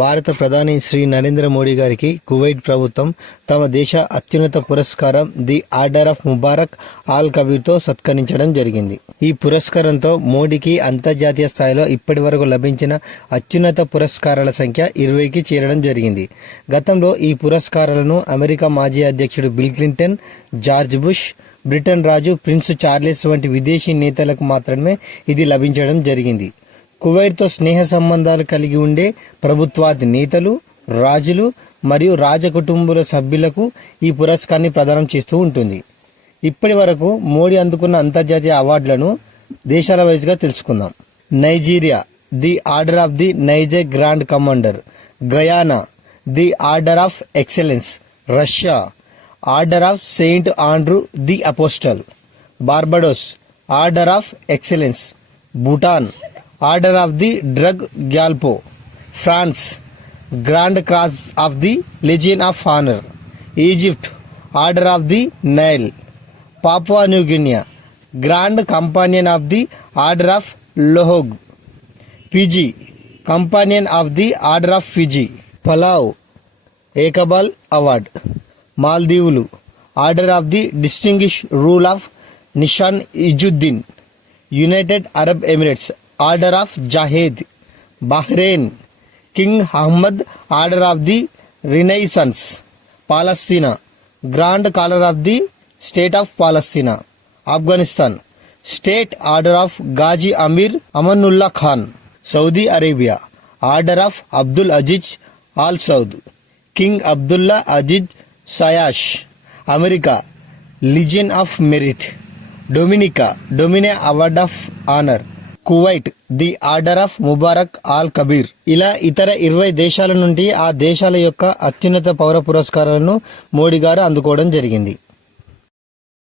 భారత ప్రధాని శ్రీ నరేంద్ర మోడీ గారికి కువైట్ ప్రభుత్వం తమ దేశ అత్యున్నత పురస్కారం the order of Mubarak al కబీర్తో సత్కరించడం జరిగింది. ఈ పురస్కారంతో మోడీకి అంతర్జాతీయ స్థాయిలో ఇప్పటి వరకు లభించిన అత్యున్నత పురస్కారాల సంఖ్య 20కి చేరడం జరిగింది. గతంలో ఈ పురస్కారాలను అమెరికా మాజీ అధ్యక్షుడు Bill Clinton, George Bush, Britain రాజు ప్రిన్స్ చార్లెస్ వంటి విదేశీ నేతలకు మాత్రమే ఇది లభించడం జరిగింది. కువైట్తో స్నేహ సంబంధాలు కలిగి ఉండే ప్రభుత్వాది నేతలు, రాజులు మరియు రాజకుటుంబాల సభ్యులకు ఈ పురస్కారాన్ని ప్రదానం చేస్తూ ఉంటుంది. ఇప్పటి వరకు మోడీ అందుకున్న అంతర్జాతీయ అవార్డులను దేశాల వైజ్గా తెలుసుకుందాం. Nigeria the order of the Niger grand commander, Guyana the order of excellence, Russia order of Saint Andrew the apostle, Barbados order of excellence, Bhutan order of the Druk Gyalpo, France grand cross of the legion of honour, Egypt order of the Nile, Papua New Guinea grand companion of the order of Logohu, Fiji companion of the order of Fiji, Palau ఏకబాల్ award, మాల్దీవులు order of the distinguish rule of Nishan Izzuddeen, United Arab Emirates order of Zayed, Bahrain King Ahmad order of the renaissance, Palestine grand collar of the state of Palestine, Afghanistan state order of Ghazi Amir Amanullah Khan, Saudi Arabia order of Abdul Aziz al Saud, King Abdullah Aziz సయాష్, America legion of merit, Dominica Dominica award of honour, Kuwait the order of Mubarak al Kabir. ఇలా ఇతర 20 దేశాల నుండి ఆ దేశాల యొక్క అత్యున్నత పౌర పురస్కారాలను మోడీ గారు అందుకోవడం జరిగింది.